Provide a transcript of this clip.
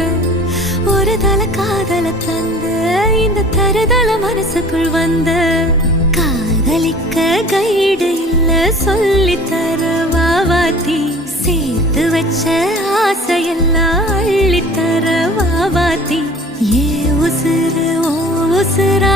வந்து ஒரு தல காதல தந்த இந்த தருதல மனசுக்குள் வந்து காதலிக்க கைடு இல்ல சொல்லி தர வாவாத்தி சேர்த்து வச்ச ஆசையெல்லாம் அள்ளி தர வாவாத்தி ஏ உசுறு ஓ உசுரா